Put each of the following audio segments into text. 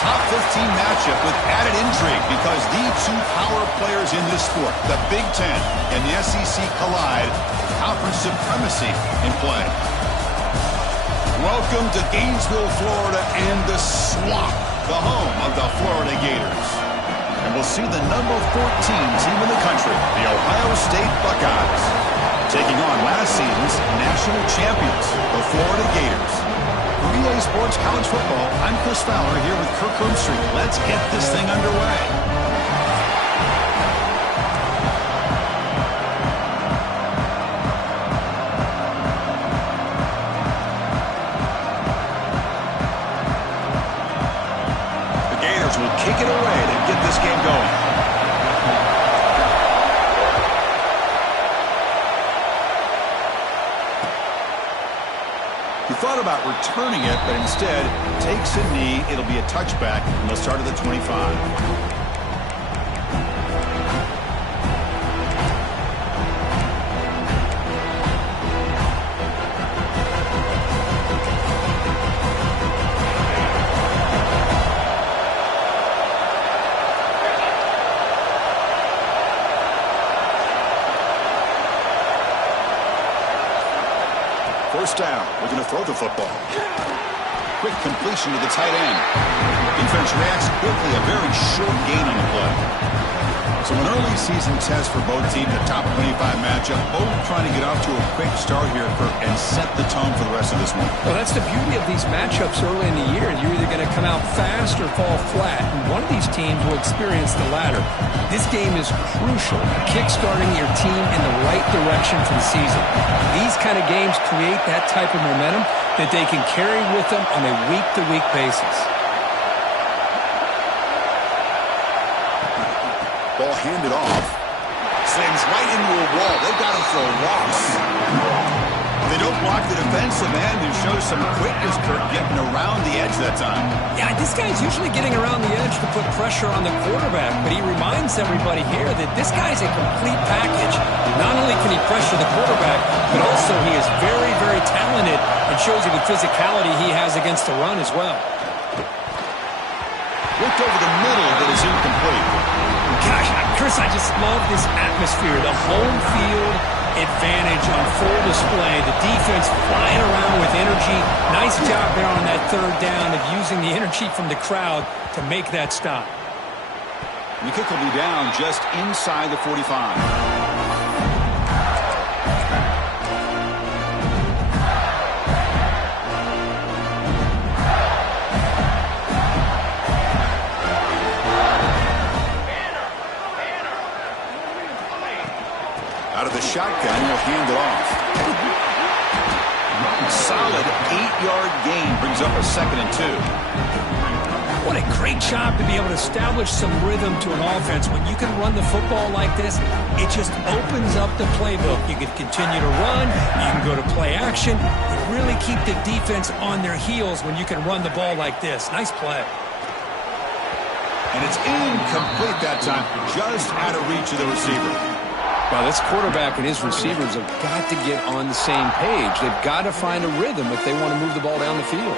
top 15 matchup with added intrigue because the two power players in this sport, the Big Ten and the SEC, collide. Conference supremacy in play. Welcome to Gainesville, Florida, and the swamp, the home of the Florida Gators. And we'll see the number 14 team in the country, the Ohio State Buckeyes, taking on last season's national champions, the Florida Gators. For EA Sports College Football, I'm Chris Fowler here with Kirk Street. Let's get this thing underway. Will kick it away to get this game going. He thought about returning it, but instead takes a knee. It'll be a touchback, and they'll start at the 25. First down, we're going to throw the football. Quick completion to the tight end. Defense reacts quickly, a very short gain on the play. So an early season test for both teams, a top 25 matchup, both trying to get off to a quick start here, Kirk, and set the tone for the rest of this one. Well, that's the beauty of these matchups early in the year. You're either going to come out fast or fall flat, and one of these teams will experience the latter. This game is crucial, kick-starting your team in the right direction for the season. These kind of games create that type of momentum that they can carry with them on a week-to-week basis. Ball handed off. Slams right into a wall. They got him for a loss. They don't block the defensive end and show some quickness, Kirk, getting around the edge that time. Yeah, this guy's usually getting around the edge to put pressure on the quarterback, but he reminds everybody here that this guy's a complete package. Not only can he pressure the quarterback, but also he is very, very talented and shows you the physicality he has against the run as well. Looked over the middle, but is incomplete. Gosh, Chris, I just love this atmosphere. The home field advantage on full display. The defense flying around with energy. Nice job there on that third down of using the energy from the crowd to make that stop. The kick will be down just inside the 45. Out of the shotgun, he'll hand it off. Solid 8-yard gain brings up a 2nd and 2. What a great job to be able to establish some rhythm to an offense. When you can run the football like this, it just opens up the playbook. You can continue to run. You can go to play action. You really keep the defense on their heels when you can run the ball like this. Nice play. And it's incomplete that time, just out of reach of the receiver. Well, this quarterback and his receivers have got to get on the same page. They've got to find a rhythm if they want to move the ball down the field.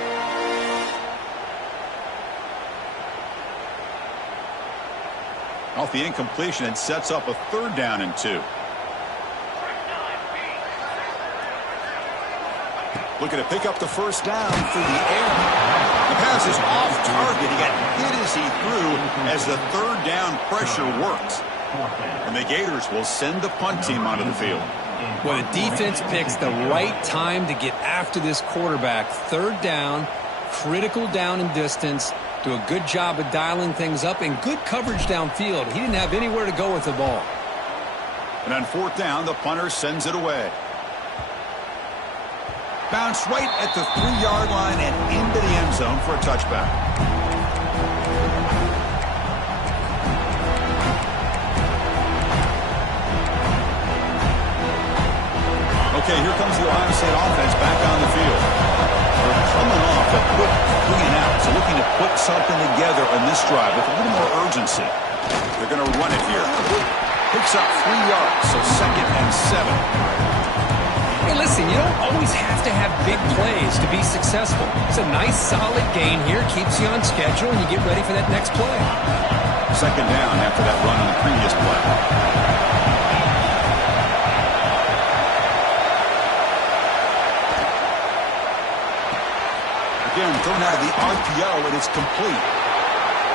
Off the incompletion, it sets up a 3rd down and 2. Looking to pick up the first down through the air. The pass is off target. He got hit as he threw as the 3rd down pressure worked. And the Gators will send the punt team onto the field. Well, the defense picks the right time to get after this quarterback. 3rd down, critical down and distance. Do a good job of dialing things up and good coverage downfield. He didn't have anywhere to go with the ball. And on 4th down, the punter sends it away. Bounce right at the 3-yard line and into the end zone for a touchback. Okay, here comes the Ohio State offense back on the field. They're coming off a quick 3 and out, so looking to put something together on this drive with a little more urgency. They're going to run it here. Picks up 3 yards, so 2nd and 7. Hey, listen, you don't always have to have big plays to be successful. It's a nice, solid gain here, keeps you on schedule, and you get ready for that next play. Second down after that run on the previous play. Again, thrown out of the RPO, and it's complete.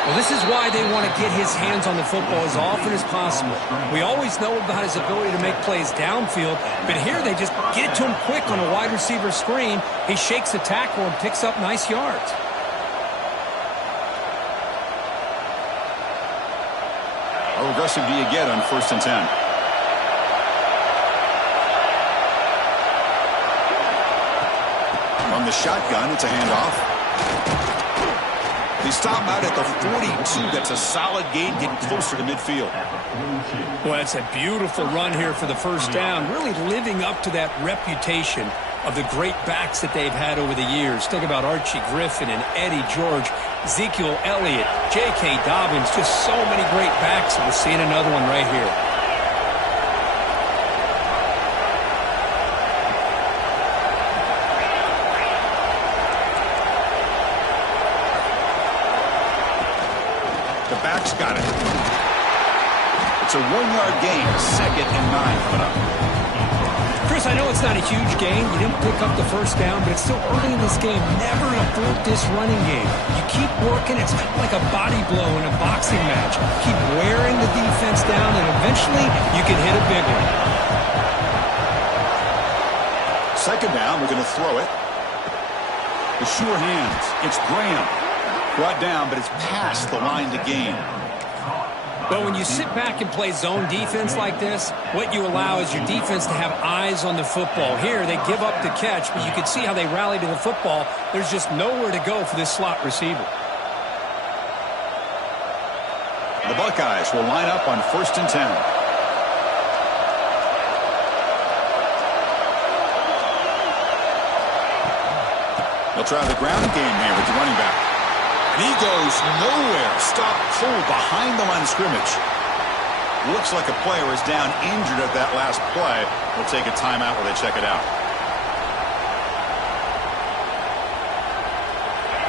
Well, this is why they want to get his hands on the football as often as possible. We always know about his ability to make plays downfield, but here they just get it to him quick on a wide receiver screen. He shakes the tackle and picks up nice yards. How aggressive do you get on 1st and 10? From the shotgun, it's a handoff. They stop out at the 42. That's a solid gain, getting closer to midfield. Well, it's a beautiful run here for the first down, really living up to that reputation of the great backs that they've had over the years. Think about Archie Griffin and Eddie George, Ezekiel Elliott, J.K. Dobbins, just so many great backs. We're seeing another one right here. The back's got it. It's a 1-yard gain, 2nd and 9 coming up. Chris, I know it's not a huge gain. You didn't pick up the first down, but it's still early in this game. Never abort this running game. You keep working. It's kind of like a body blow in a boxing match. Keep wearing the defense down, and eventually you can hit a big one. Second down, we're going to throw it. The sure hands. It's Graham. Brought down, but it's past the line to gain. But when you sit back and play zone defense like this, what you allow is your defense to have eyes on the football. Here, they give up the catch, but you can see how they rally to the football. There's just nowhere to go for this slot receiver. The Buckeyes will line up on 1st and 10. They'll try the ground game here with the running back. And he goes nowhere. Stop cold behind the line of scrimmage. Looks like a player is down injured at that last play. We'll take a timeout while they check it out.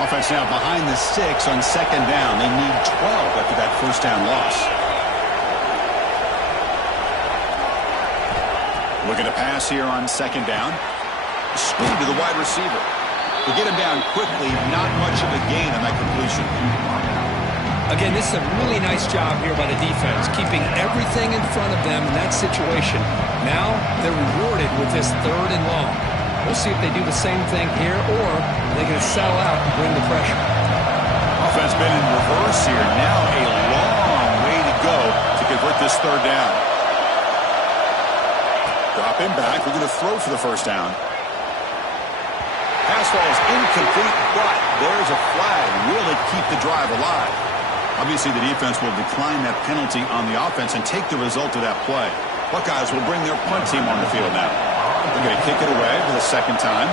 Offense now behind the 6 on 2nd down. They need 12 after that first down loss. Looking to pass here on 2nd down. Screen to the wide receiver. To get him down quickly, not much of a gain on that completion. Again, this is a really nice job here by the defense, keeping everything in front of them in that situation. Now they're rewarded with this 3rd and long. We'll see if they do the same thing here, or they're going to sell out and bring the pressure. Offense been in reverse here. Now a long way to go to convert this 3rd down. Drop him back. We're going to throw for the first down. Pass ball is incomplete, but there's a flag. Will it keep the drive alive? Obviously, the defense will decline that penalty on the offense and take the result of that play. Buckeyes will bring their punt team on the field now. They're going to kick it away for the 2nd time.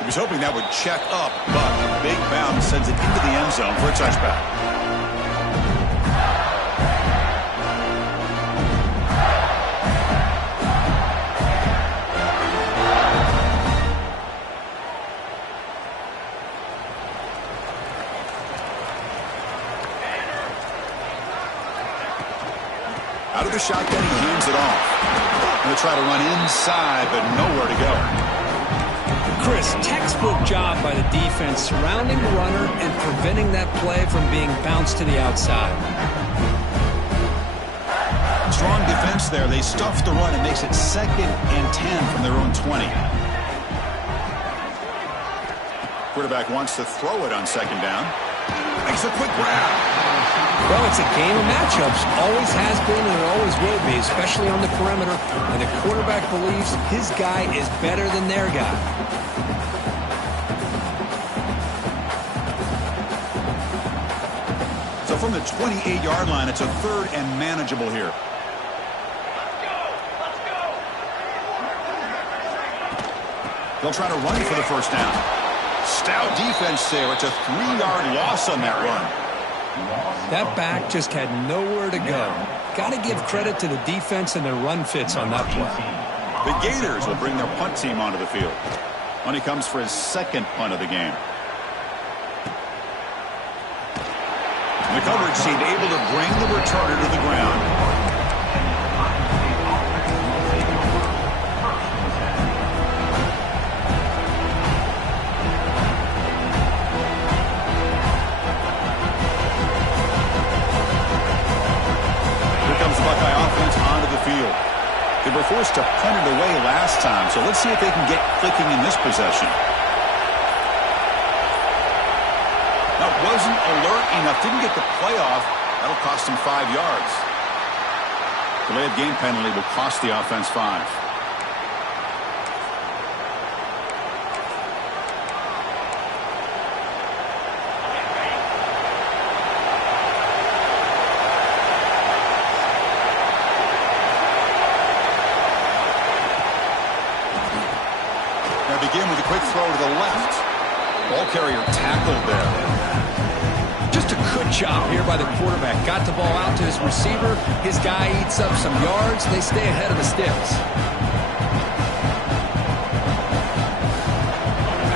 He was hoping that would check up, but big bounce sends it into the end zone for a touchback. Out of the shotgun, he hands it off. Going to try to run inside, but nowhere to go. Chris, textbook job by the defense surrounding the runner and preventing that play from being bounced to the outside. Strong defense there. They stuff the run and makes it 2nd and 10 from their own 20. Quarterback wants to throw it on 2nd down. Makes a quick grab. Well, it's a game of matchups. Always has been and it always will be, especially on the perimeter. And the quarterback believes his guy is better than their guy. So from the 28-yard line, it's a 3rd and manageable here. They'll try to run for the first down. Stout defense there. It's a 3-yard loss on that run. That back just had nowhere to go. Got to give credit to the defense and their run fits on that play. The Gators will bring their punt team onto the field when he comes for his second punt of the game. The coverage team able to bring the returner to the ground. Here comes the Buckeye offense onto the field. They were forced to punt it away last time, so let's see if they can get clicking in this possession. That wasn't alert enough. Didn't get the play off. That'll cost him 5 yards. Delayed game penalty will cost the offense 5. Now begin with a quick throw to the left. Ball carrier tackled there. Just a good job here by the quarterback. Got the ball out to his receiver. His guy eats up some yards. They stay ahead of the sticks.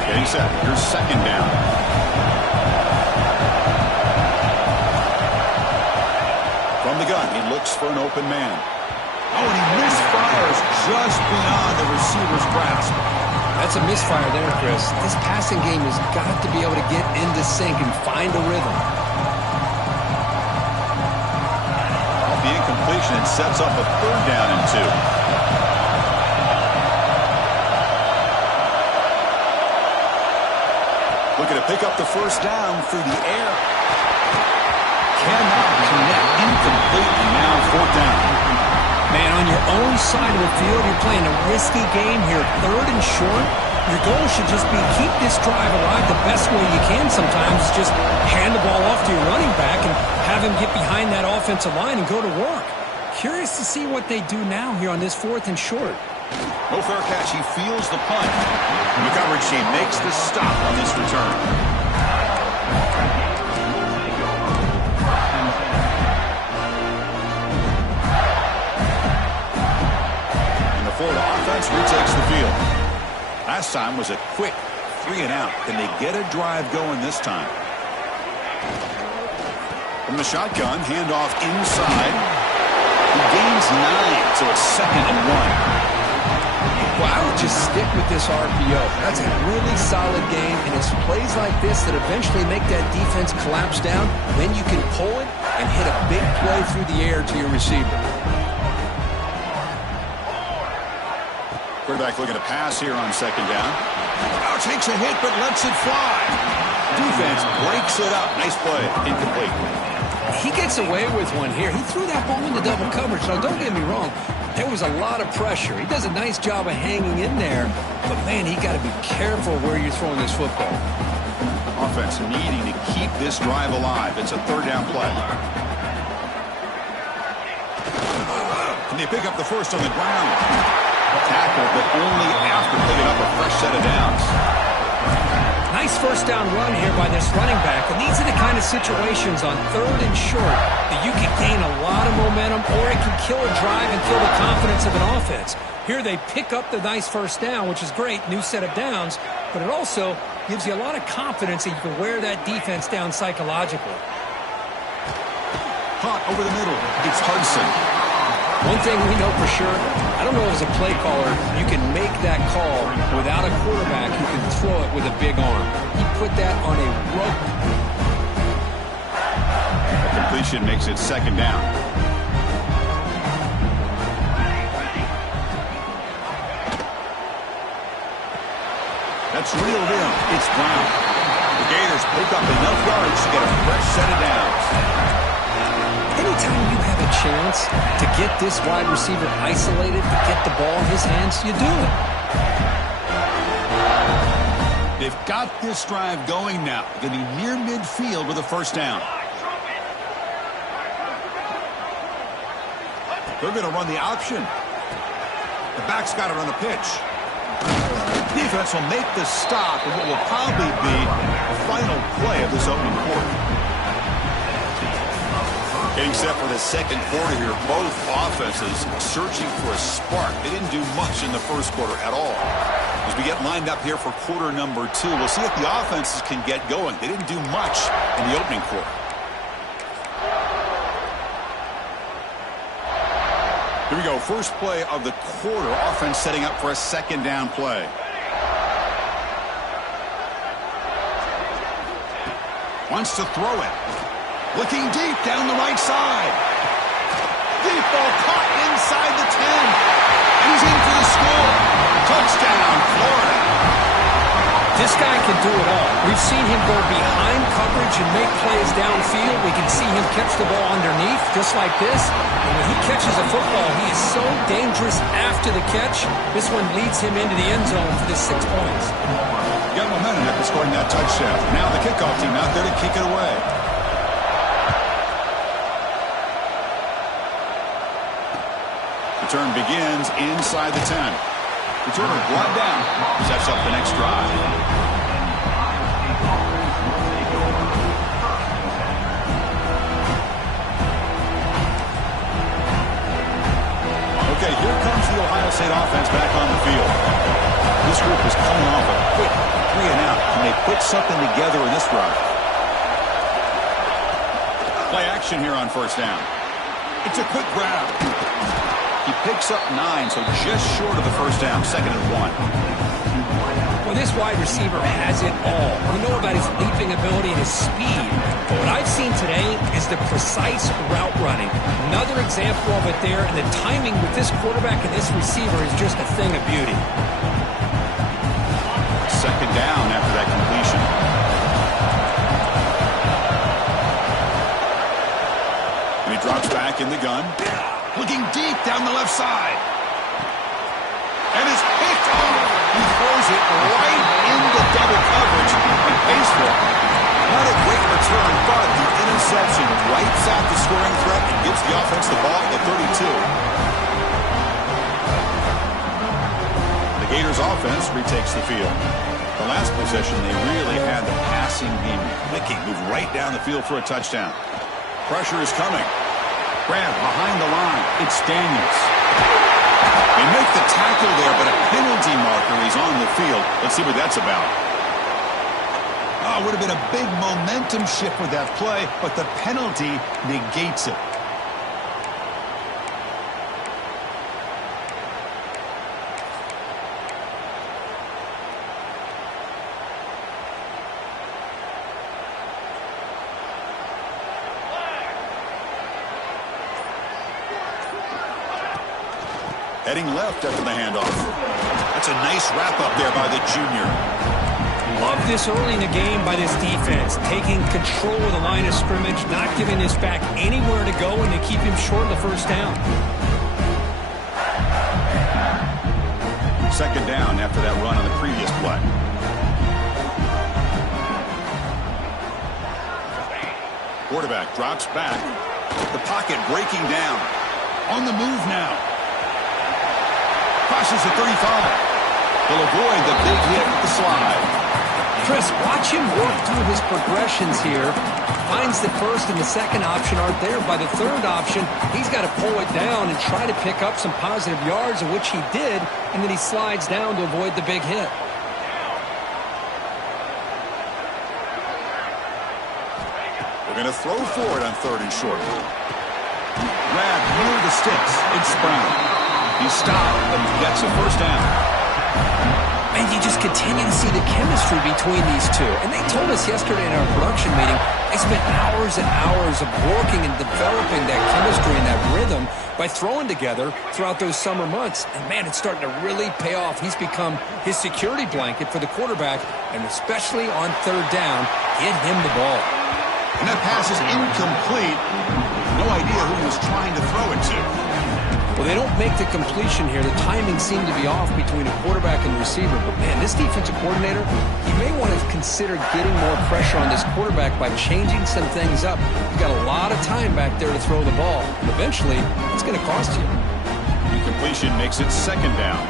Getting set. Here's second down. From the gun, he looks for an open man. Oh, and he misfires just beyond the receiver's grasp. That's a misfire there, Chris. This passing game has got to be able to get into sync and find a rhythm. Off the incompletion, it sets up a third down and 2. Looking to pick up the first down through the air. Cannot connect. Incomplete, and now fourth down. Man, on your own side of the field, you're playing a risky game here. Third and short. Your goal should just be keep this drive alive the best way you can sometimes. Just hand the ball off to your running back and have him get behind that offensive line and go to work. Curious to see what they do now here on this fourth and short. No fair catch. He feels the punt. The coverage team makes the stop on this return. Florida offense retakes the field. Last time was a quick 3 and out. Can they get a drive going this time? From the shotgun, handoff inside. He gains 9, so it's second and 1. Well, I would just stick with this RPO. That's a really solid game, and it's plays like this that eventually make that defense collapse down. Then you can pull it and hit a big play through the air to your receiver. Quarterback looking to pass here on second down. Now takes a hit, but lets it fly. Defense breaks it up. Nice play. Incomplete. He gets away with one here. He threw that ball into double coverage. Now, don't get me wrong. There was a lot of pressure. He does a nice job of hanging in there. But, man, he got to be careful where you're throwing this football. Offense needing to keep this drive alive. It's a third down play. Can they pick up the first on the ground? Tackle, but only after picking up a fresh set of downs. Nice first down run here by this running back. And these are the kind of situations on third and short that you can gain a lot of momentum, or it can kill a drive and kill the confidence of an offense. Here they pick up the nice first down, which is great, new set of downs, but it also gives you a lot of confidence that you can wear that defense down psychologically. Caught over the middle. It's Hudson. One thing we know for sure, I don't know as a play caller, you can make that call without a quarterback who can throw it with a big arm. He put that on a rope. The completion makes it second down. That's reeled in. It's Brown. The Gators pick up enough yards to get a fresh set of downs. Anytime you have a chance to get this wide receiver isolated, to get the ball in his hands, you do it. They've got this drive going now, getting near midfield with a first down. They're going to run the option. The back's got it on the pitch. Defense will make the stop in what will probably be the final play of this opening quarter. Getting set for the second quarter here. Both offenses searching for a spark. They didn't do much in the first quarter at all. As we get lined up here for quarter number 2, we'll see if the offenses can get going. They didn't do much in the opening quarter. Here we go. First play of the quarter. Offense setting up for a second down play. Wants to throw it. Looking deep down the right side. Deep ball caught inside the 10. And he's in for the score. Touchdown, Florida. This guy can do it all. We've seen him go behind coverage and make plays downfield. We can see him catch the ball underneath, just like this. And when he catches a football, he is so dangerous after the catch. This one leads him into the end zone for the 6 points. Got momentum after scoring that touchdown. Now the kickoff team out there to kick it away. Return begins inside the 10. Returner brought down. Sets up the next drive. Okay, here comes the Ohio State offense back on the field. This group is coming off a quick 3-and-out, and they put something together in this drive. Play action here on first down. It's a quick grab. He picks up 9, so just short of the first down, 2nd and 1. Well, this wide receiver has it all. We know about his leaping ability and his speed. But what I've seen today is the precise route running. Another example of it there, and the timing with this quarterback and this receiver is just a thing of beauty. 2nd down after that completion. And he drops back in the gun. Looking deep down the left side. And is picked off. He throws it right into double coverage and pays for it. Not a great return, but the interception wipes out the scoring threat and gives the offense the ball at the 32. The Gators offense retakes the field. The last possession, they really had the passing game clicking. Moved right down the field for a touchdown. Pressure is coming. Grab behind the line. It's Daniels. They make the tackle there, but a penalty marker is on the field. Let's see what that's about. Oh, it would have been a big momentum shift with that play, but the penalty negates it. Heading left after the handoff. That's a nice wrap-up there by the junior. Love this early in the game by this defense. Taking control of the line of scrimmage, not giving this back anywhere to go, and to keep him short of the first down. 2nd down after that run on the previous play. Quarterback drops back. The pocket breaking down. On the move now. Crosses the 35. He'll avoid the big hit with the slide. Chris, watch him work through his progressions here. Finds the first and the second option aren't there. By the third option, he's got to pull it down and try to pick up some positive yards, in which he did, and then he slides down to avoid the big hit. We're going to throw forward on 3rd and short. Grab near the sticks. It's Brown. He stopped, but he gets a first down. And you just continue to see the chemistry between these two. And they told us yesterday in our production meeting, they spent hours and hours of working and developing that chemistry and that rhythm by throwing together throughout those summer months. And, man, it's starting to really pay off. He's become his security blanket for the quarterback, and especially on 3rd down, get him the ball. And that pass is incomplete. No idea who he was trying to throw it to. Well, they don't make the completion here. The timing seemed to be off between a quarterback and receiver. But, man, this defensive coordinator, he may want to consider getting more pressure on this quarterback by changing some things up. He's got a lot of time back there to throw the ball. And eventually, it's going to cost you. Incompletion makes it 2nd down.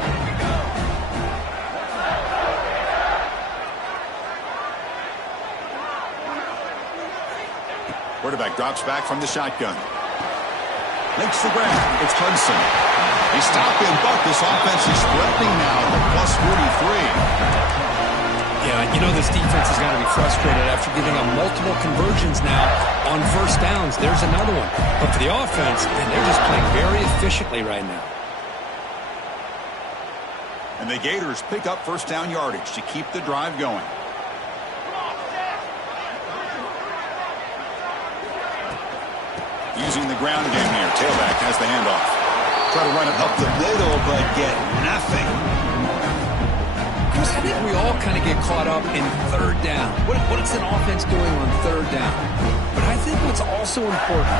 Quarterback drops back from the shotgun. Makes the grab. It's Hudson. They stop him, but this offense is threatening now to plus 43. Yeah, you know this defense has got to be frustrated after giving up multiple conversions now on first downs. There's another one. But for the offense, man, they're just playing very efficiently right now. And the Gators pick up first down yardage to keep the drive going. Using the ground game here. Tailback has the handoff. Try to run it up the middle, but get nothing. Chris, I think we all kind of get caught up in third down. What is an offense doing on third down? But I think what's also important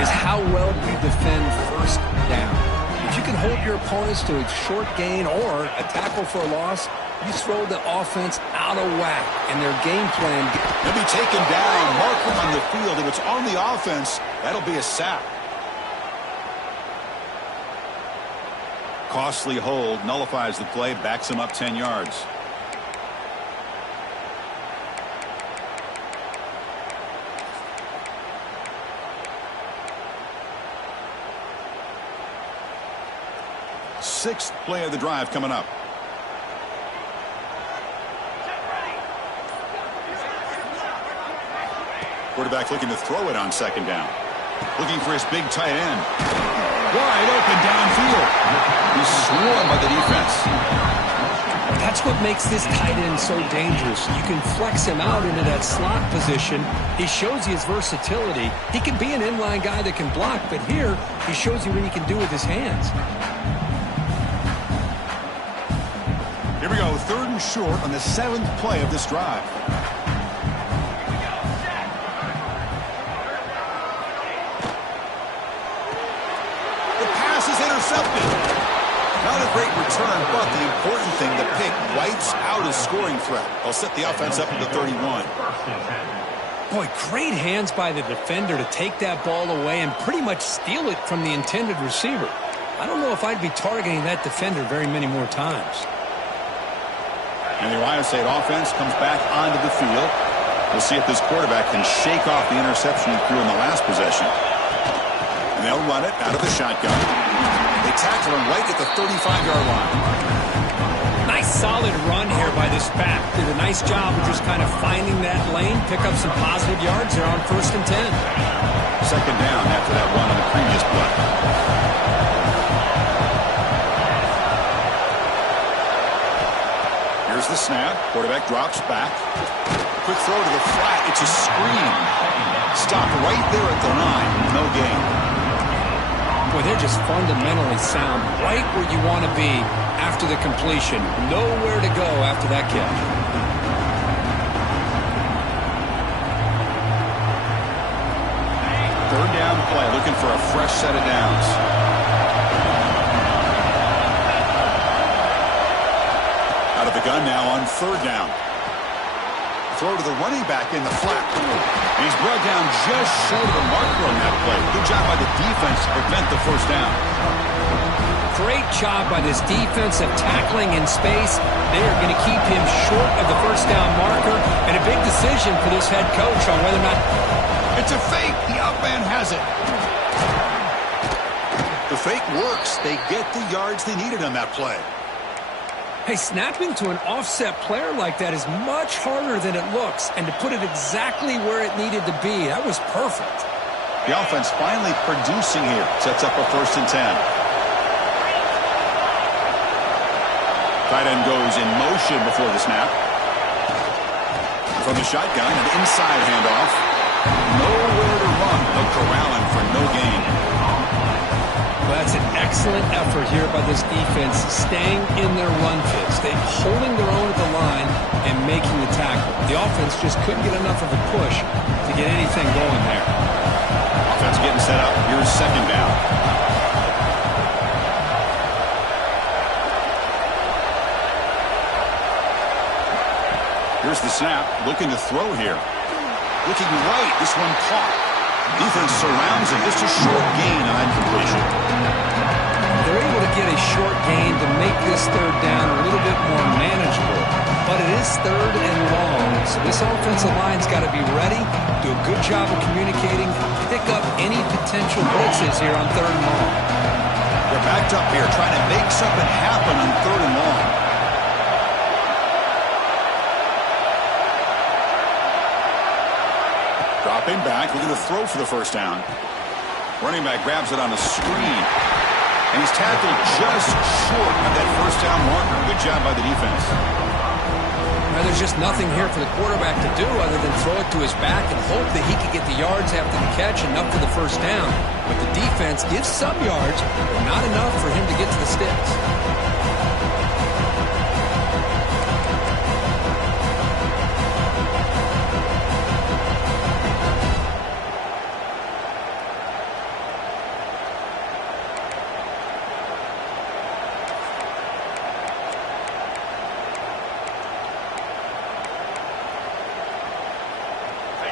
is how well you defend first down. If you can hold your opponents to a short gain or a tackle for a loss, you throw the offense out of whack, and their game plan. They'll be taken down, marker on the field. If it's on the offense, that'll be a sack. Costly hold, nullifies the play, backs him up 10 yards. Sixth play of the drive coming up. Quarterback looking to throw it on second down. Looking for his big tight end. Wide open downfield. He's swarmed by the defense. That's what makes this tight end so dangerous. You can flex him out into that slot position. He shows you his versatility. He can be an inline guy that can block, but here he shows you what he can do with his hands. Here we go, third and short on the seventh play of this drive. Intercepted. Not a great return, but the important thing, the pick wipes out his scoring threat. They'll set the offense up at the 31. Boy, great hands by the defender to take that ball away and pretty much steal it from the intended receiver. I don't know if I'd be targeting that defender very many more times. And the Ohio State offense comes back onto the field. We'll see if this quarterback can shake off the interception he threw in the last possession. And they'll run it out of the shotgun. They tackle him right at the 35-yard line. Nice solid run here by this back. Did a nice job of just kind of finding that lane, pick up some positive yards there on 1st and 10. Second down after that run on the previous play. Here's the snap. Quarterback drops back. Quick throw to the flat. It's a screen. Stopped right there at the line. No gain. Boy, they're just fundamentally sound, right where you want to be after the completion. Nowhere to go after that catch. Third down play, looking for a fresh set of downs. Out of the gun now on third down. Throw to the running back in the flat. And he's brought down just short of the marker on that play. Good job by the defense to prevent the first down. Great job by this defense of tackling in space. They are going to keep him short of the first down marker. And a big decision for this head coach on whether or not... It's a fake. The out man has it. The fake works. They get the yards they needed on that play. Hey, snapping to an offset player like that is much harder than it looks. And to put it exactly where it needed to be, that was perfect. The offense finally producing here. Sets up a 1st and 10. Tight end goes in motion before the snap. From the shotgun, an inside handoff. Nowhere to run. They'll corral him for no gain. Well, that's an excellent effort here by this defense, staying in their run fits. They're holding their own at the line and making the tackle. The offense just couldn't get enough of a push to get anything going there. Offense getting set up. Here's second down. Here's the snap. Looking to throw here. Looking right. This one caught. Defense surrounds him. Just a short gain on that completion. They're able to get a short gain to make this third down a little bit more manageable. But it is 3rd and long. So this offensive line's got to be ready, do a good job of communicating, pick up any potential blitzes here on 3rd and long. They're backed up here trying to make something happen on 3rd and long. Dropping back, looking to throw for the first down. Running back grabs it on a screen. And he's tackled just short of that first down marker. Good job by the defense. Now, there's just nothing here for the quarterback to do other than throw it to his back and hope that he can get the yards after the catch, enough for the first down. But the defense gives some yards, but not enough for him to get to the sticks.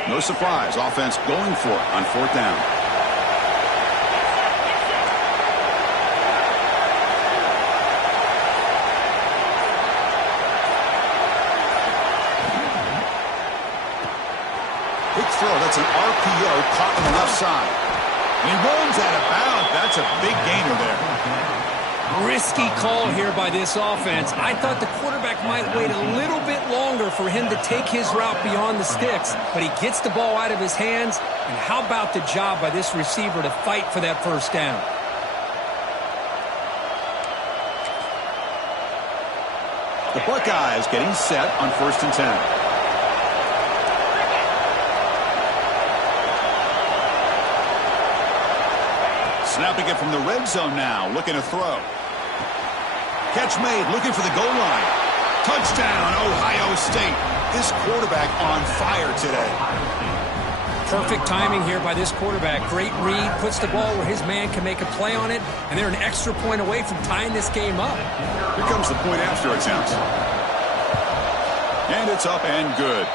No surprise, offense going for it on 4th down. Quick throw, that's an RPO caught on the left side. And he runs out of bounds. That's a big gainer there. Risky call here by this offense. I thought the quarterback might wait a little bit longer for him to take his route beyond the sticks, but he gets the ball out of his hands. And how about the job by this receiver to fight for that first down? The Buckeyes getting set on 1st and 10. Snapping it from the red zone now, looking to throw. Catch made, looking for the goal line. Touchdown, Ohio State. This quarterback on fire today. Perfect timing here by this quarterback. Great read, puts the ball where his man can make a play on it, and they're an extra point away from tying this game up. Here comes the point after attempt. And it's up and good.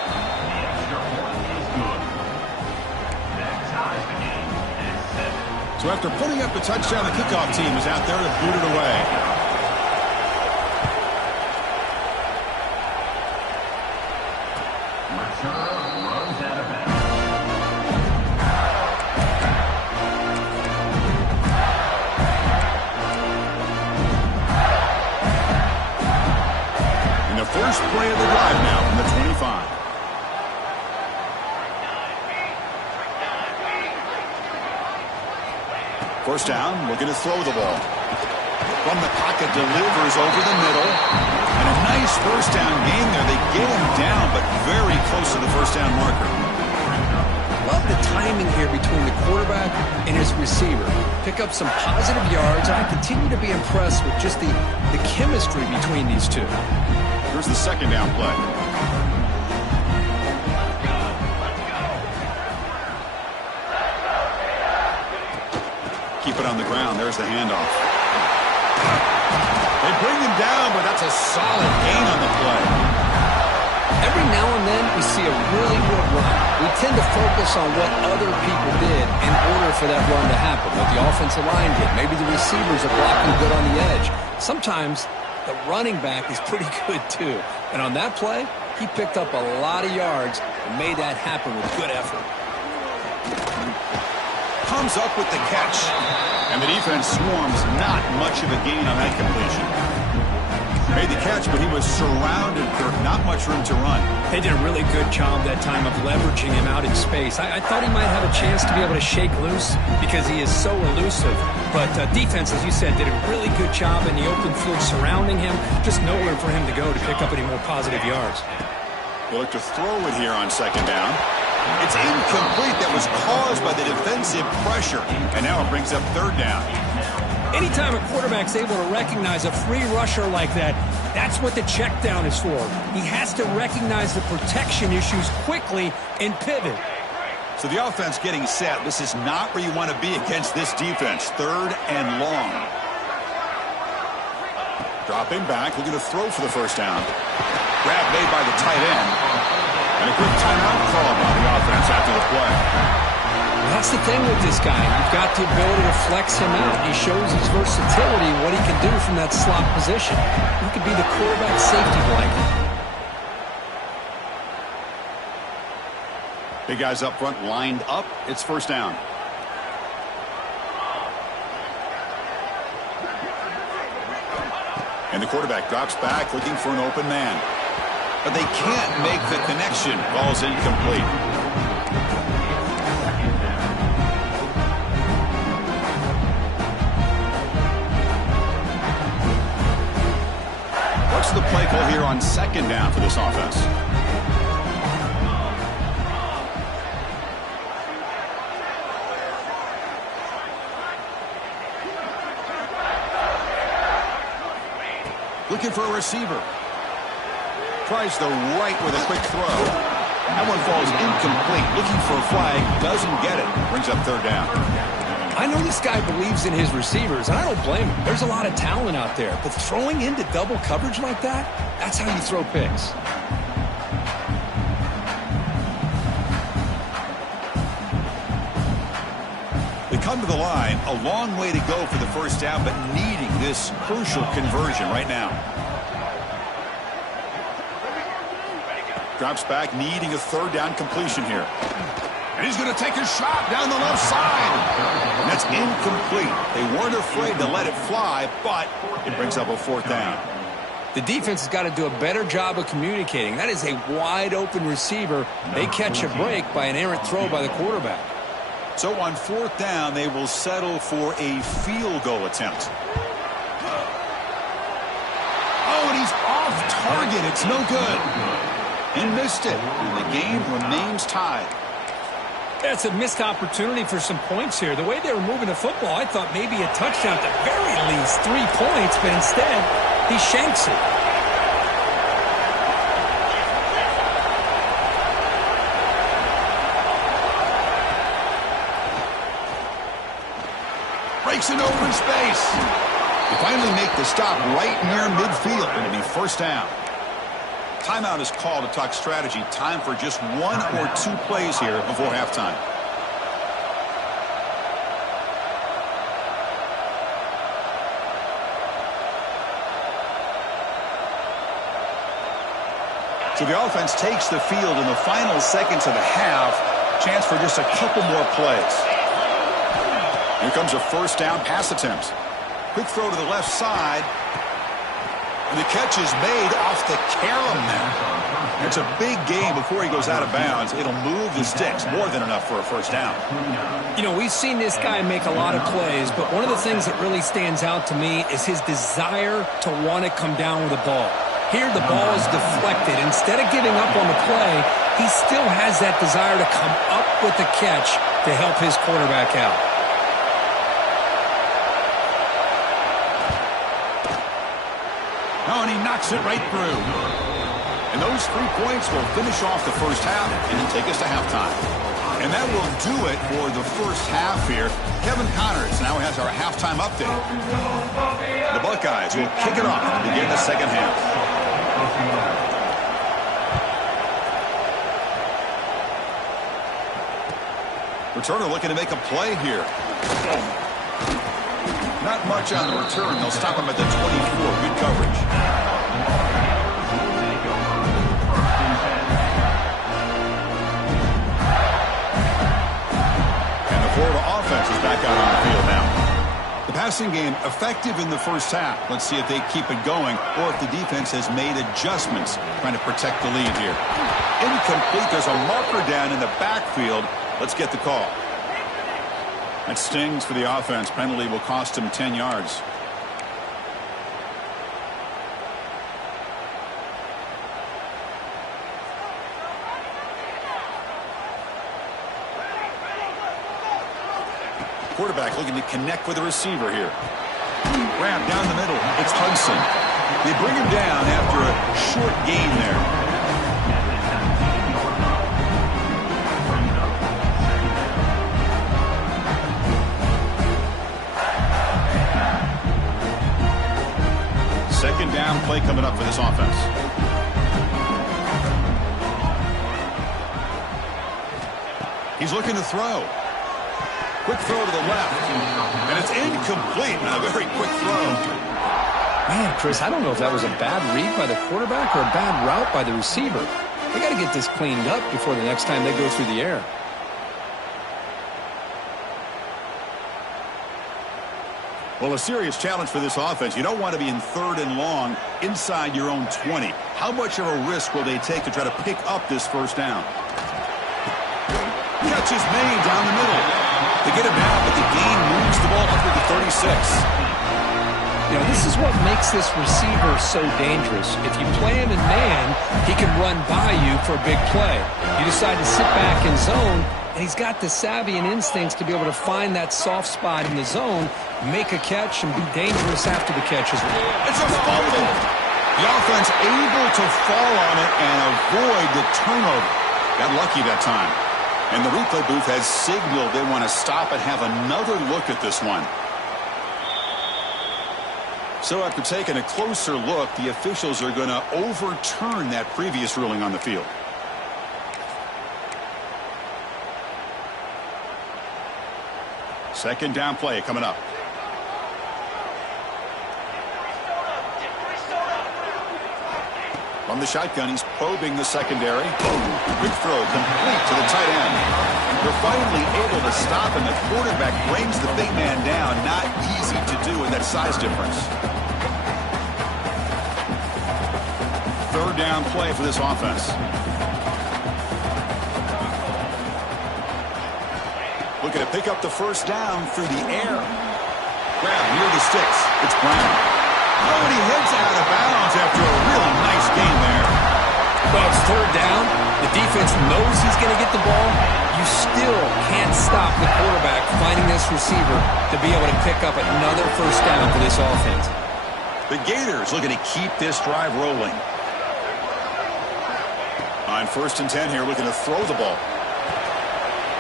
So after putting up the touchdown, the kickoff team is out there to boot it away. And the first play of the drive now from the 25. First down, looking to throw the ball. From the pocket, delivers over the middle. And a nice first down gain there. They get him down, but very close to the first down marker. Love the timing here between the quarterback and his receiver. Pick up some positive yards. I continue to be impressed with just the chemistry between these two. Here's the second down play. Keep it on the ground. There's the handoff. They bring him down, but that's a solid gain on the play. Every now and then we see a really good run. We tend to focus on what other people did in order for that run to happen. What the offensive line did. Maybe the receivers are blocking good on the edge. Sometimes the running back is pretty good too. And on that play, he picked up a lot of yards and made that happen with good effort. Comes up with the catch. And the defense swarms. Not much of a gain on that completion. Made the catch, but he was surrounded, Kirk. Not much room to run. They did a really good job that time of leveraging him out in space. I thought he might have a chance to be able to shake loose because he is so elusive. But defense, as you said, did a really good job in the open field surrounding him. Just nowhere for him to go to pick up any more positive yards. They look to throw it here on second down. It's incomplete. That was caused by the defensive pressure. And now it brings up third down. Anytime a quarterback's able to recognize a free rusher like that, that's what the check down is for. He has to recognize the protection issues quickly and pivot. So the offense getting set. This is not where you want to be against this defense. Third and long. Dropping back, looking to throw for the first down. Grab made by the tight end. And a quick timeout call by the offense after the play. That's the thing with this guy. You've got the ability to flex him out. He shows his versatility, what he can do from that slot position. He could be the quarterback safety blanket. Big guys up front lined up. It's first down. And the quarterback drops back looking for an open man. But they can't make the connection. Ball's incomplete. What's the play call here on second down for this offense? Looking for a receiver. Tries the right with a quick throw. That one falls incomplete. Looking for a flag. Doesn't get it. Brings up third down. I know this guy believes in his receivers, and I don't blame him. There's a lot of talent out there. But throwing into double coverage like that, that's how you throw picks. They come to the line. A long way to go for the first down, but needing this crucial conversion right now. Drops back, needing a third down completion here. And he's going to take a shot down the left side. And that's incomplete. They weren't afraid to let it fly, but it brings up a fourth down. The defense has got to do a better job of communicating. That is a wide-open receiver. They catch a break by an errant throw by the quarterback. So on fourth down, they will settle for a field goal attempt. Oh, and he's off target. It's no good. He missed it, and the game remains tied. That's a missed opportunity for some points here. The way they were moving the football, I thought maybe a touchdown, at the very least 3 points, but instead, he shanks it. Breaks in open space. They finally make the stop right near midfield. It'll be first down. Timeout is called to talk strategy. Time for just 1 or 2 plays here before halftime. So the offense takes the field in the final seconds of the half. Chance for just a couple more plays. Here comes a first down pass attempt. Quick throw to the left side. And the catch is made off the carom. It's a big game before he goes out of bounds. It'll move the sticks. More than enough for a first down. You know, we've seen this guy make a lot of plays, but one of the things that really stands out to me is his desire to want to come down with the ball. Here the ball is deflected. Instead of giving up on the play, he still has that desire to come up with the catch to help his quarterback out. Oh, and he knocks it right through. And those 3 points will finish off the first half and then take us to halftime. And that will do it for the first half here. Kevin Connors now has our halftime update. The Buckeyes will kick it off to begin the second half. Returner looking to make a play here. Not much on the return. They'll stop him at the 24. Good coverage. And the Florida offense is back out on the field now. The passing game effective in the first half. Let's see if they keep it going or if the defense has made adjustments trying to protect the lead here. Incomplete. There's a marker down in the backfield. Let's get the call. That stings for the offense. Penalty will cost him 10 yards. Quarterback looking to connect with the receiver here. Grab down the middle. It's Hudson. They bring him down after a short gain there. Second down play coming up for this offense. He's looking to throw. Quick throw to the left. And it's incomplete. A very quick throw. Man, Chris, I don't know if that was a bad read by the quarterback or a bad route by the receiver. They got to get this cleaned up before the next time they go through the air. Well, a serious challenge for this offense. You don't want to be in 3rd and long inside your own 20. How much of a risk will they take to try to pick up this first down? Catch is made down the middle. They get him down, but the gain moves the ball up to the 36. You know, this is what makes this receiver so dangerous. If you play him in man, he can run by you for a big play. You decide to sit back in zone, and he's got the savvy and instincts to be able to find that soft spot in the zone, make a catch, and be dangerous after the catch as well. It's a fumble. The offense able to fall on it and avoid the turnover. Got lucky that time. And the replay booth has signaled they want to stop and have another look at this one. So after taking a closer look, the officials are going to overturn that previous ruling on the field. Second down play coming up. From the shotgun, he's probing the secondary. Boom! Quick throw complete to the tight end. They're finally able to stop, and the quarterback brings the big man down. Not easy to do with that size difference. Third down play for this offense. Looking to pick up the first down through the air. Grab near the sticks. It's Brown. Oh, and he heads out of bounds after a really nice game there. Well, it's third down. The defense knows he's going to get the ball. You still can't stop the quarterback finding this receiver to be able to pick up another first down for this offense. The Gators looking to keep this drive rolling. On 1st and 10 here, looking to throw the ball.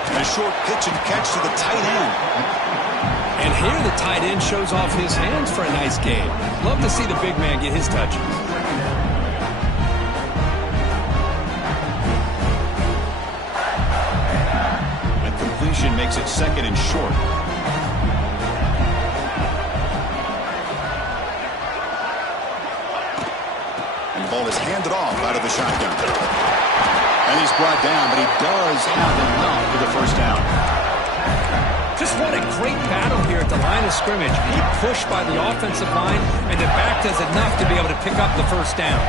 And a short pitch and catch to the tight end. And here the tight end shows off his hands for a nice game. Love to see the big man get his touches. And completion makes it 2nd and short. And the ball is handed off out of the shotgun. And he's brought down, but he does have enough for the first down. Just what a great battle here at the line of scrimmage. Big push by the offensive line, and the back does enough to be able to pick up the first down.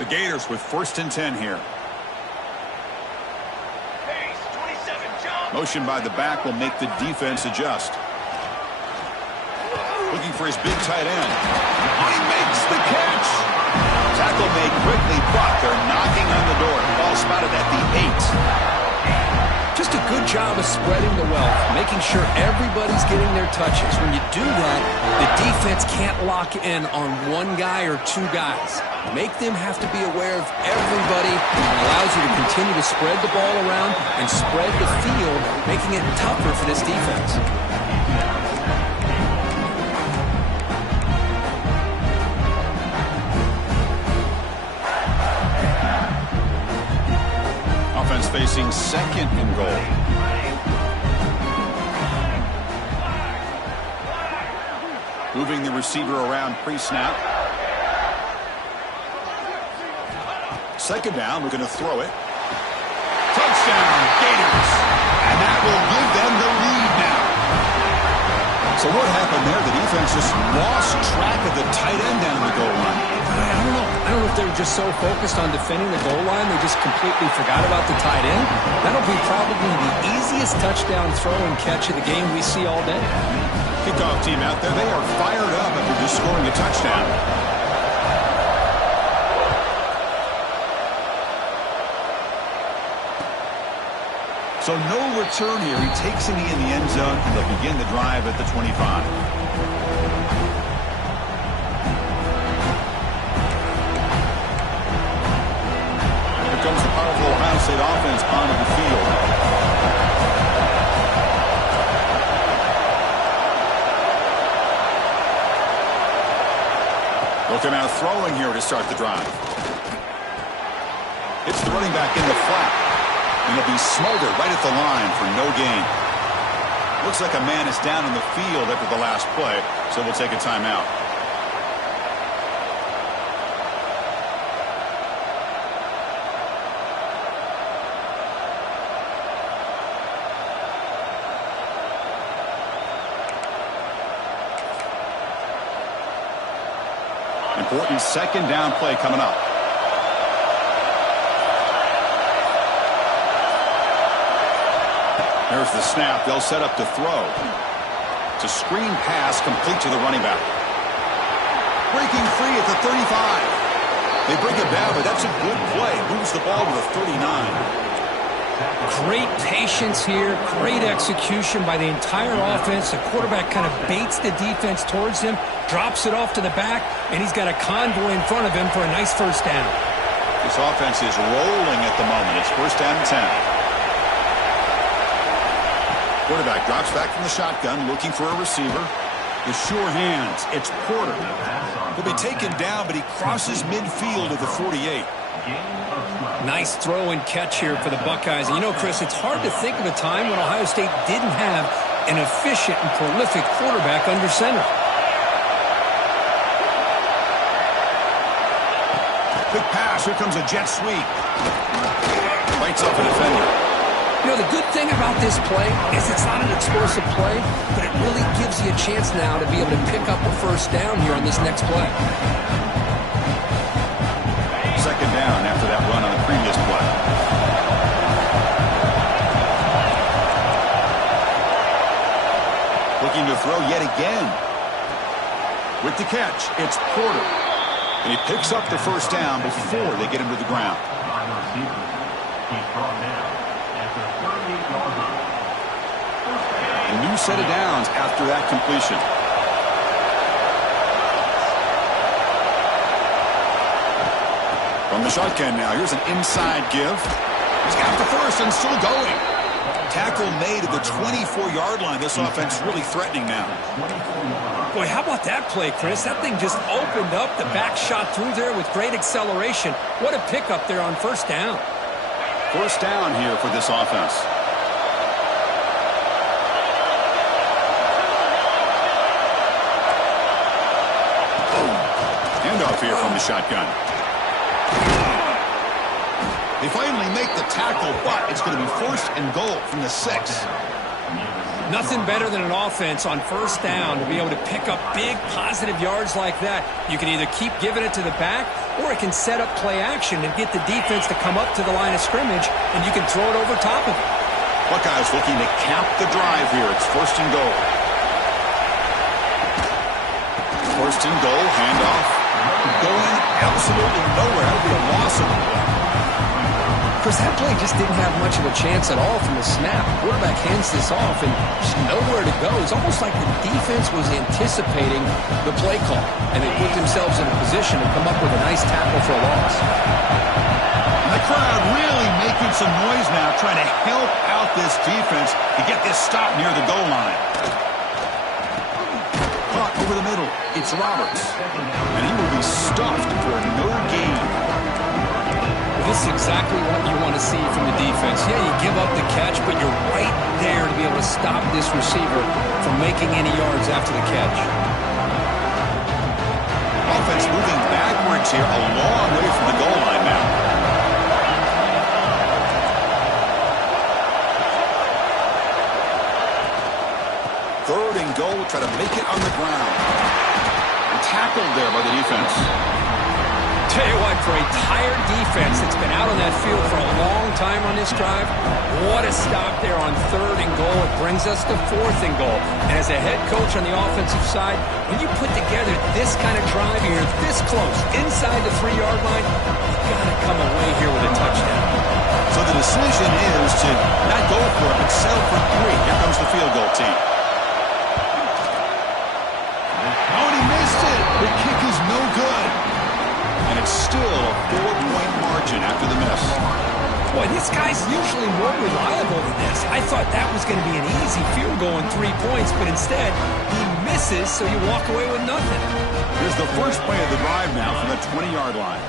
The Gators with 1st and 10 here. Motion by the back will make the defense adjust. Looking for his big tight end. Oh, he makes the catch. Tackle made quickly, but they're knocking on the door. Ball spotted at the 8. Just a good job of spreading the wealth, making sure everybody's getting their touches. When you do that, the defense can't lock in on one guy or two guys. Make them have to be aware of everybody. It allows you to continue to spread the ball around and spread the field, making it tougher for this defense. Offense facing 2nd and goal. Moving the receiver around pre-snap. 2nd down, we're going to throw it. Touchdown, Gators. And that will give them the lead now. So what happened there? The defense just lost track of the tight end down the goal line. I don't know if they were just so focused on defending the goal line, they just completely forgot about the tight end. That'll be probably the easiest touchdown throw and catch of the game we see all day. Kickoff team out there, they are fired up after just scoring a touchdown. So no return here. He takes it in the end zone, and they'll begin the drive at the 25. Comes the powerful Ohio State offense onto the field. Looking out throwing here to start the drive. It's the running back in the flat. And he'll be smothered right at the line for no gain. Looks like a man is down in the field after the last play, so we'll take a timeout. Important second down play coming up. There's the snap. They'll set up to throw. It's a screen pass complete to the running back. Breaking free at the 35. They break it down, but that's a good play. Moves the ball to the 39. Great patience here. Great execution by the entire offense. The quarterback kind of baits the defense towards him, drops it off to the back, and he's got a convoy in front of him for a nice first down. This offense is rolling at the moment. It's first down and 10. Quarterback drops back from the shotgun, looking for a receiver. The sure hands. It's Porter. He'll be taken down, but he crosses midfield at the 48. Nice throw and catch here for the Buckeyes. And you know, Chris, it's hard to think of a time when Ohio State didn't have an efficient and prolific quarterback under center. Quick pass. Here comes a jet sweep. Bites off a defender. You know, the good thing about this play is it's not an explosive play, but it really gives you a chance now to be able to pick up a first down here on this next play. Second down after that run on the previous play. Looking to throw yet again. With the catch, it's Porter. And he picks up the first down before they get him to the ground. A new set of downs after that completion. From the shotgun now, here's an inside give. He's got the first and still going. Tackle made at the 24-yard line. This offense really threatening now. Boy, how about that play, Chris? That thing just opened up. The back shot through there with great acceleration. What a pickup there on first down. First down here for this offense. Handoff here from the shotgun. They finally make the tackle, but it's going to be first and goal from the 6. Nothing better than an offense on first down to be able to pick up big positive yards like that. You can either keep giving it to the back, or it can set up play action and get the defense to come up to the line of scrimmage, and you can throw it over top of it. Buckeyes looking to cap the drive here. It's first and goal. First and goal, handoff. Going absolutely nowhere. That'll be a loss of the play. Chris, that play just didn't have much of a chance at all from the snap. The quarterback hands this off and just nowhere to go. It's almost like the defense was anticipating the play call, and they put themselves in a position to come up with a nice tackle for a loss. And the crowd really making some noise now, trying to help out this defense to get this stop near the goal line. Caught over the middle. It's Roberts. And he will be stuffed for no gain. This is exactly what you want to see from the defense. Yeah, you give up the catch, but you're right there to be able to stop this receiver from making any yards after the catch. Offense moving backwards here, a long way from the goal line now. Third and goal, try to make it on the ground. And tackled there by the defense. Tell you what, for a tired defense that's been out on that field for a long time on this drive, what a stop there on third and goal. It brings us to fourth and goal. And as a head coach on the offensive side, when you put together this kind of drive here, this close, inside the 3-yard line, you've got to come away here with a touchdown. So the decision is to not go for it, but settle for 3. Here comes the field goal team. Oh, and he missed it. The kick is no good. And it's still a 4-point margin after the miss. Boy, this guy's usually more reliable than this. I thought that was going to be an easy field goal in 3 points, but instead, he misses, so you walk away with nothing. Here's the first play of the drive now from the 20-yard line.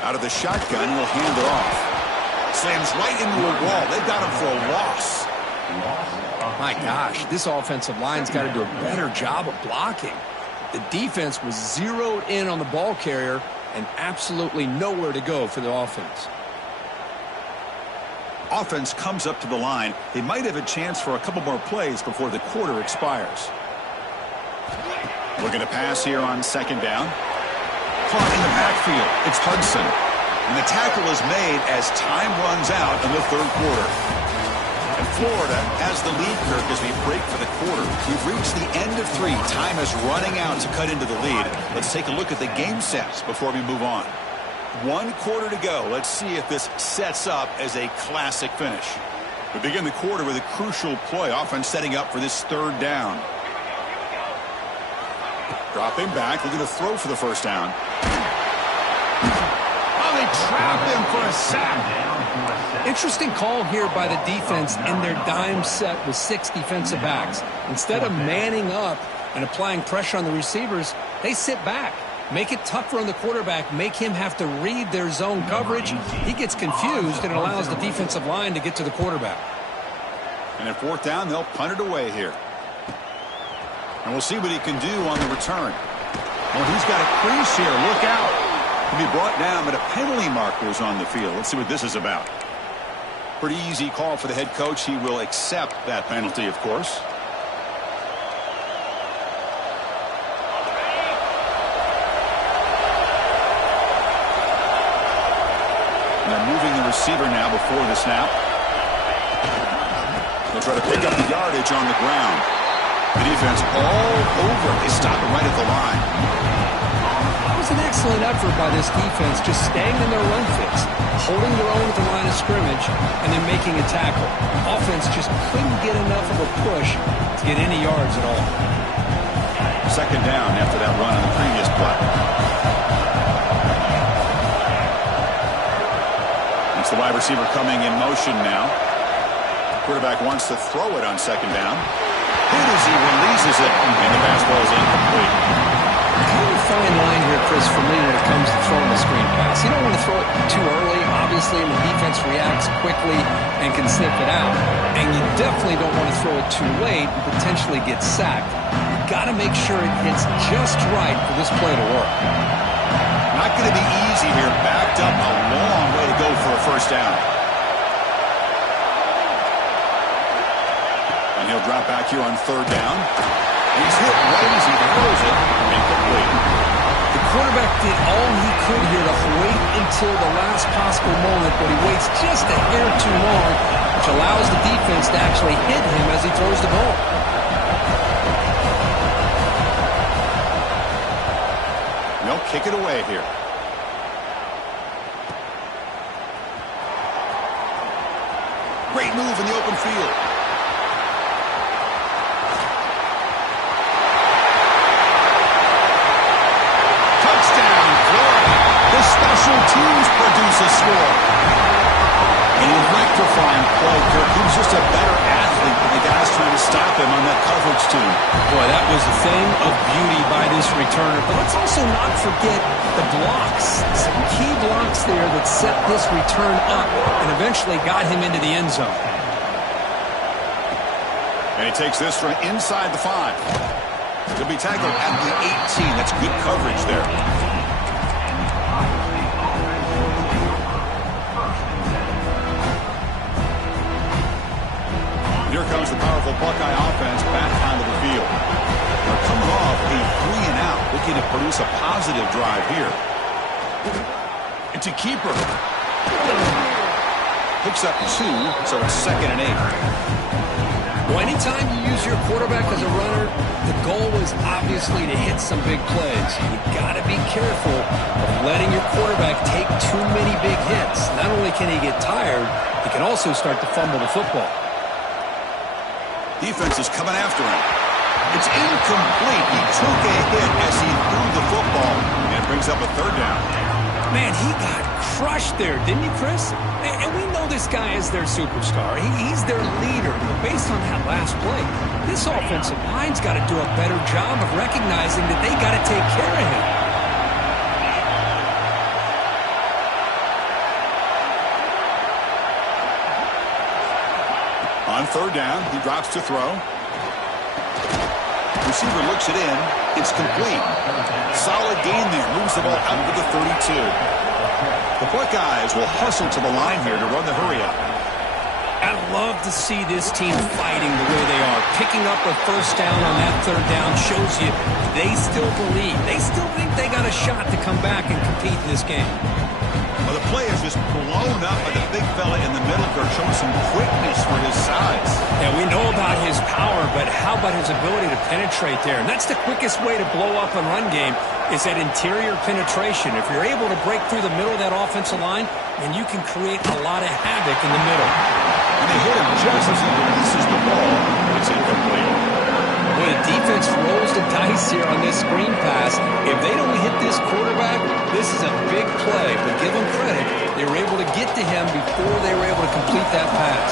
Out of the shotgun, he'll hand it off. Slams right into a wall. They've got him for a loss. My gosh, this offensive line's got to do a better job of blocking. The defense was zeroed in on the ball carrier and absolutely nowhere to go for the offense. Offense comes up to the line. They might have a chance for a couple more plays before the quarter expires. Looking to pass here on second down. Caught in the backfield. It's Hudson. And the tackle is made as time runs out in the third quarter. And Florida has the lead, Kirk, as we break for the quarter. We've reached the end of 3. Time is running out to cut into the lead. Let's take a look at the game sets before we move on. 1 quarter to go. Let's see if this sets up as a classic finish. We begin the quarter with a crucial play, offense setting up for this third down. Dropping back, looking to throw for the first down. Oh, they trapped him for a sack. Interesting call here by the defense in their dime set with 6 defensive backs. Instead of manning up and applying pressure on the receivers, they sit back. Make it tougher on the quarterback. Make him have to read their zone coverage. He gets confused, and it allows the defensive line to get to the quarterback. And at fourth down, they'll punt it away here. And we'll see what he can do on the return. Well, he's got a crease here. Look out. He'll be brought down, but a penalty marker is on the field. Let's see what this is about. Pretty easy call for the head coach. He will accept that penalty, of course. They're moving the receiver now before the snap. They'll try to pick up the yardage on the ground. The defense all over. They stop it right at the line. That was an excellent effort by this defense, just staying in their run fits, holding their own at the line of scrimmage, and then making a tackle. Offense just couldn't get enough of a push to get any yards at all. Second down after that run on the previous play. It's the wide receiver coming in motion now. Quarterback wants to throw it on second down. Hit as he releases it, and the pass ball is incomplete. Kind of a fine line here, Chris, for me when it comes to throwing the screen pass. You don't want to throw it too early, obviously, and the defense reacts quickly and can sniff it out. And you definitely don't want to throw it too late and potentially get sacked. You've got to make sure it hits just right for this play to work. Not going to be easy here. Backed up a long way to go for a first down. And he'll drop back here on third down. He's hit right as he throws it. Incomplete. The quarterback did all he could here to wait until the last possible moment, but he waits just a hair too long, which allows the defense to actually hit him as he throws the ball. They'll kick it away here. Great move in the open field. Touchdown, Florida. The special teams produce a score. A electrifying play, Kirk. He was just a better athlete than the guys trying to stop him on that coverage team. Boy, that was a thing of beauty by this returner. But let's also not forget the blocks. Some key blocks there that set this return up and eventually got him into the end zone. And he takes this from inside the 5. He'll be tackled at the 18. That's good coverage there. Here comes the powerful Buckeye offense back onto the field. They're coming off a 3-and-out, looking to produce a positive drive here. It's a keeper. Picks up 2, so it's 2nd and 8. Well, anytime you use your quarterback as a runner, the goal is obviously to hit some big plays. You've got to be careful of letting your quarterback take too many big hits. Not only can he get tired, he can also start to fumble the football. Defense is coming after him. It's incomplete. He took a hit as he threw the football, and it brings up a third down. Man, he got crushed there, didn't he, Chris? And we know this guy is their superstar. He's their leader. But based on that last play, this offensive line's got to do a better job of recognizing that they got to take care of him. On third down, he drops to throw. Receiver looks it in. It's complete. Solid gain there. Moves the ball out to the 32. The Buckeyes will hustle to the line here to run the hurry up. I love to see this team fighting the way they are. Picking up a first down on that third down shows you they still believe. They still think they got a shot to come back and compete in this game. Well, the play is just blown up by the big fella in the middle there, showing some quickness for his size. Yeah, we know about his power, but how about his ability to penetrate there? And that's the quickest way to blow up a run game, is that interior penetration. If you're able to break through the middle of that offensive line, then you can create a lot of havoc in the middle. And they hit him just as he releases the ball. It's incomplete. Well, the defense rolls the dice here on this screen pass. If they don't hit this quarterback, this is a big play. But give them credit, they were able to get to him before they were able to complete that pass.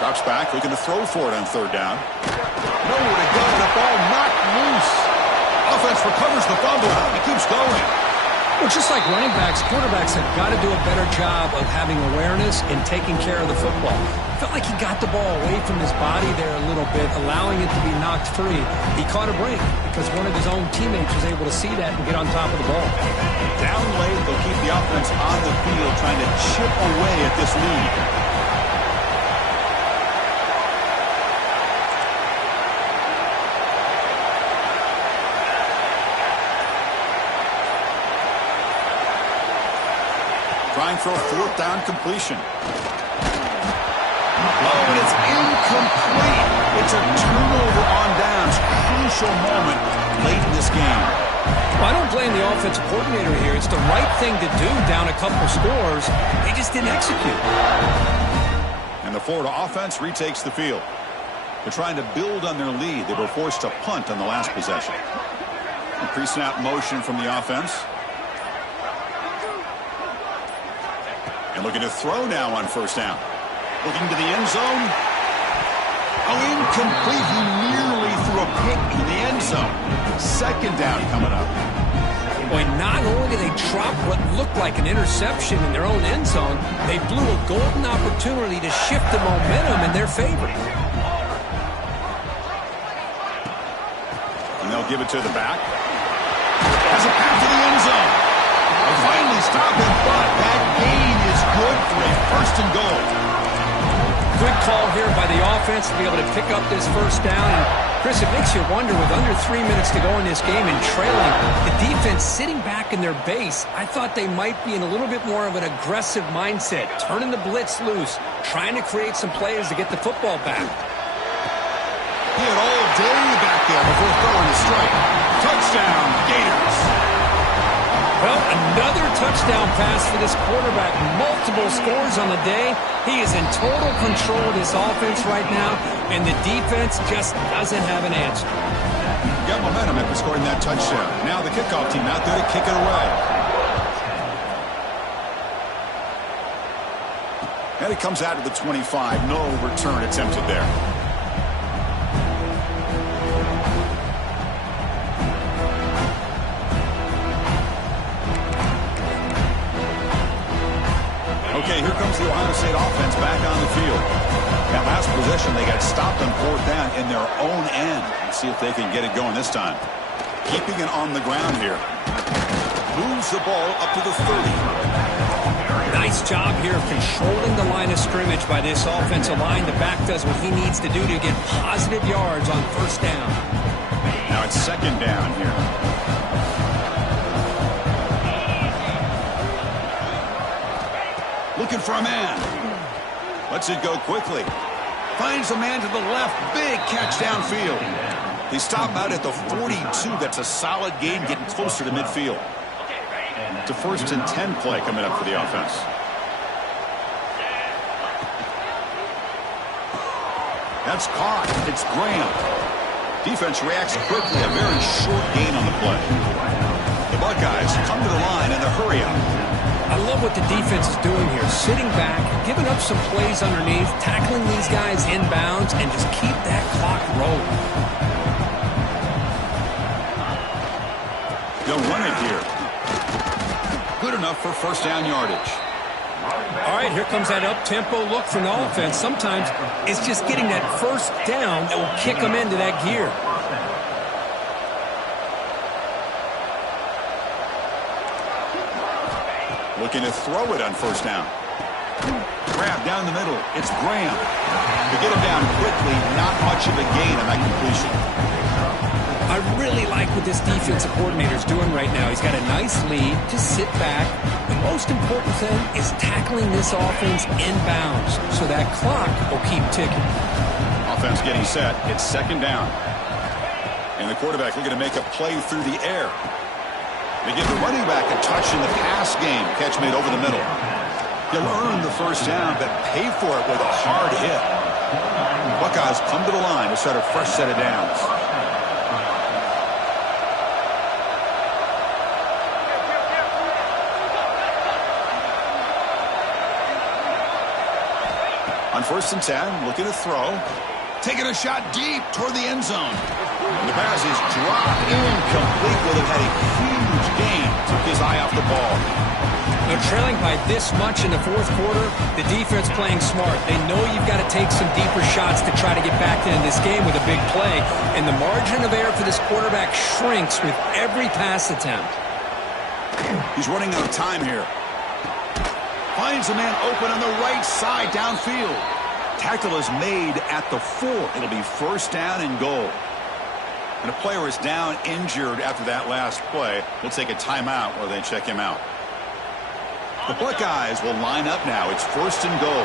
Drops back, looking to throw for it on third down. Nowhere to go, the ball knocked loose. Offense recovers the fumble. He keeps going. Well, just like running backs, quarterbacks have got to do a better job of having awareness and taking care of the football. Felt like he got the ball away from his body there a little bit, allowing it to be knocked free. He caught a break because one of his own teammates was able to see that and get on top of the ball. Down late, they'll keep the offense on the field, trying to chip away at this lead. Trying for a fourth down completion. Oh, and it's incomplete. It's a turnover on downs. Crucial moment late in this game. Well, I don't blame the offensive coordinator here. It's the right thing to do down a couple scores. They just didn't execute. And the Florida offense retakes the field. They're trying to build on their lead. They were forced to punt on the last possession. Pre-snap motion from the offense. And looking to throw now on first down. Looking to the end zone. Oh, incomplete. He nearly threw a pick in the end zone. Second down coming up. Boy, not only did they drop what looked like an interception in their own end zone, they blew a golden opportunity to shift the momentum in their favor. And they'll give it to the back. Has a pass to the end zone. They'll finally stop him, but that gain is good for a first and goal. Good call here by the offense to be able to pick up this first down. And Chris, it makes you wonder, with under 3 minutes to go in this game and trailing, the defense sitting back in their base, I thought they might be in a little bit more of an aggressive mindset, turning the blitz loose, trying to create some plays to get the football back. He had all day back there before throwing a strike. Touchdown, Gators. Well, another touchdown pass for this quarterback. Multiple scores on the day. He is in total control of this offense right now, and the defense just doesn't have an answer. Got momentum after scoring that touchdown. Now the kickoff team out there to kick it away. And it comes out to the 25. No return attempted there. Okay, here comes the Ohio State offense back on the field. That last possession, they got stopped on fourth down in their own end. Let's see if they can get it going this time. Keeping it on the ground here. Moves the ball up to the 30. Nice job here of controlling the line of scrimmage by this offensive line. The back does what he needs to do to get positive yards on first down. Now it's second down here. Looking for a man. Lets it go quickly. Finds a man to the left. Big catch downfield. They stop out at the 42. That's a solid gain, getting closer to midfield. It's a 1st and 10 play coming up for the offense. That's caught. It's Graham. Defense reacts quickly. A very short gain on the play. The Buckeyes come to the line in a hurry up. I love what the defense is doing here. Sitting back, giving up some plays underneath, tackling these guys inbounds, and just keep that clock rolling. They'll run it here. Good enough for first down yardage. All right, here comes that up-tempo look from the offense. Sometimes it's just getting that first down that will kick them into that gear. Looking to throw it on first down. grab down the middle. It's Graham. To get him down quickly, not much of a gain on that completion. I really like what this defensive coordinator is doing right now. He's got a nice lead. Just sit back. The most important thing is tackling this offense inbounds so that clock will keep ticking. Offense getting set. It's second down. And the quarterback looking to make a play through the air. They give the running back a touch in the pass game. Catch made over the middle. He'll earn the first down, but pay for it with a hard hit. Buckeyes come to the line to start a fresh set of downs. On 1st and 10, looking to throw. Taking a shot deep toward the end zone. And the pass is dropped incomplete. Will have had a huge gain. Took his eye off the ball. They're trailing by this much in the fourth quarter. The defense playing smart. They know you've got to take some deeper shots to try to get back into this game with a big play. And the margin of error for this quarterback shrinks with every pass attempt. He's running out of time here. Finds a man open on the right side downfield. Tackle is made at the 4. It'll be first down and goal. And a player is down injured after that last play. We'll take a timeout while they check him out. The Buckeyes will line up now. It's first and goal.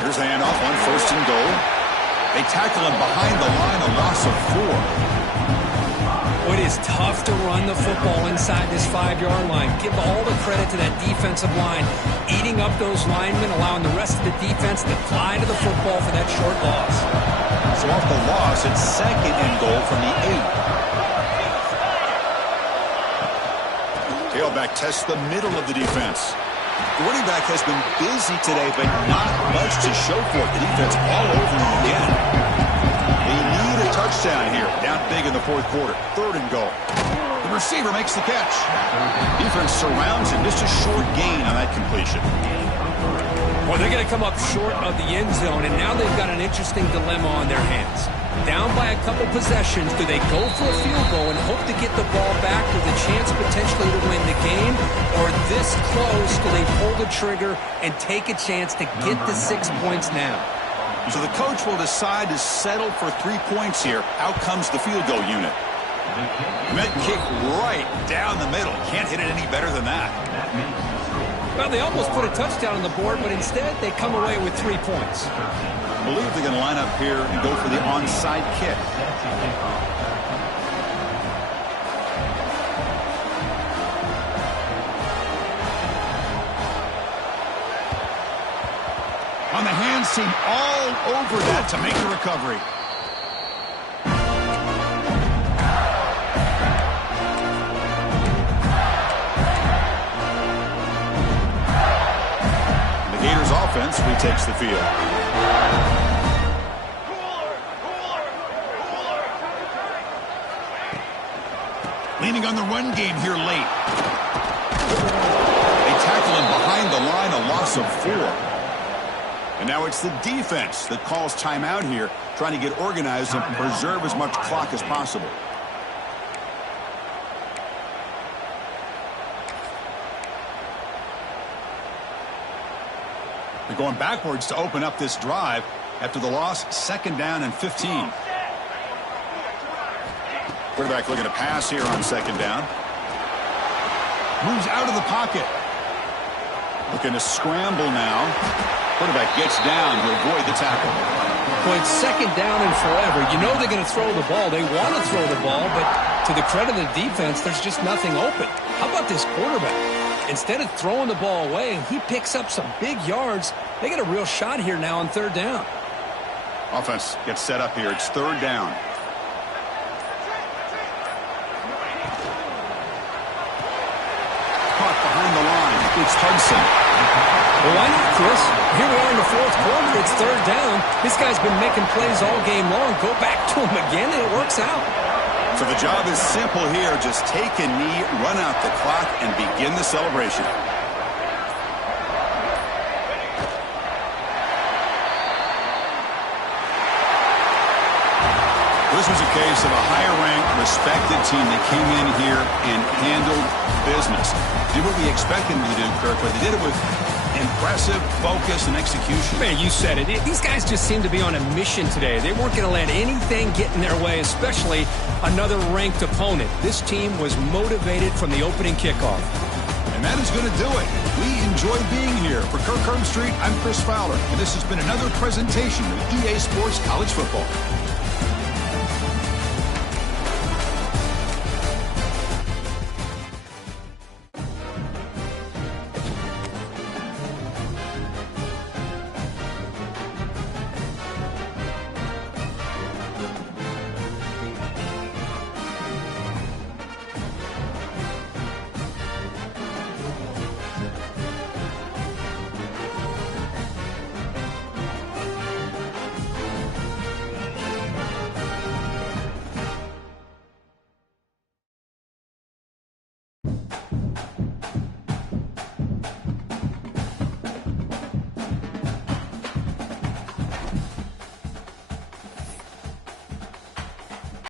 Here's the handoff on 1st and goal. They tackle him behind the line, a loss of 4. It is tough to run the football inside this 5-yard line. Give all the credit to that defensive line, eating up those linemen, allowing the rest of the defense to fly to the football for that short loss. So off the loss, it's second and goal from the 8. Tailback tests the middle of the defense. The running back has been busy today, but not much to show for it. The defense all over him again. They need a touchdown here. Down big in the fourth quarter. 3rd and goal. The receiver makes the catch. Defense surrounds him. Just a short gain on that completion. Well, they're going to come up short of the end zone, and now they've got an interesting dilemma on their hands. Down by a couple possessions, do they go for a field goal and hope to get the ball back with a chance potentially to win the game? Or this close, do they pull the trigger and take a chance to get the 6 points now? So the coach will decide to settle for 3 points here. Out comes the field goal unit. Met kick right down the middle. Can't hit it any better than that. Well, they almost put a touchdown on the board, but instead they come away with 3 points. I believe they're going to line up here and go for the onside kick. On the hands team, all over that to make the recovery. The Gators offense retakes the field. Leaning on the run game here late. They tackle him behind the line, a loss of 4. And now it's the defense that calls timeout here, trying to get organized and preserve as much clock as possible. They're going backwards to open up this drive after the loss, 2nd down and 15. Quarterback looking to pass here on 2nd down. Moves out of the pocket. Looking to scramble now. Quarterback gets down to avoid the tackle. Well, it's 2nd down and forever. You know they're going to throw the ball. They want to throw the ball, but to the credit of the defense, there's just nothing open. How about this quarterback? Instead of throwing the ball away, he picks up some big yards. They get a real shot here now on 3rd down. Offense gets set up here. It's 3rd down. Caught behind the line. It's Hudson. Well, why not, Chris? Here we are in the fourth quarter. It's 3rd down. This guy's been making plays all game long. Go back to him again, and it works out. So the job is simple here. Just take a knee, run out the clock, and begin the celebration. This was a case of a higher-ranked, respected team that came in here and handled business. Did what we expected them to do, Kirk, but they did it with impressive focus and execution. Man, you said it. These guys just seem to be on a mission today. They weren't going to let anything get in their way, especially another ranked opponent. This team was motivated from the opening kickoff. And that is going to do it. We enjoy being here. For Kirk Street, I'm Chris Fowler, and this has been another presentation of EA Sports College Football.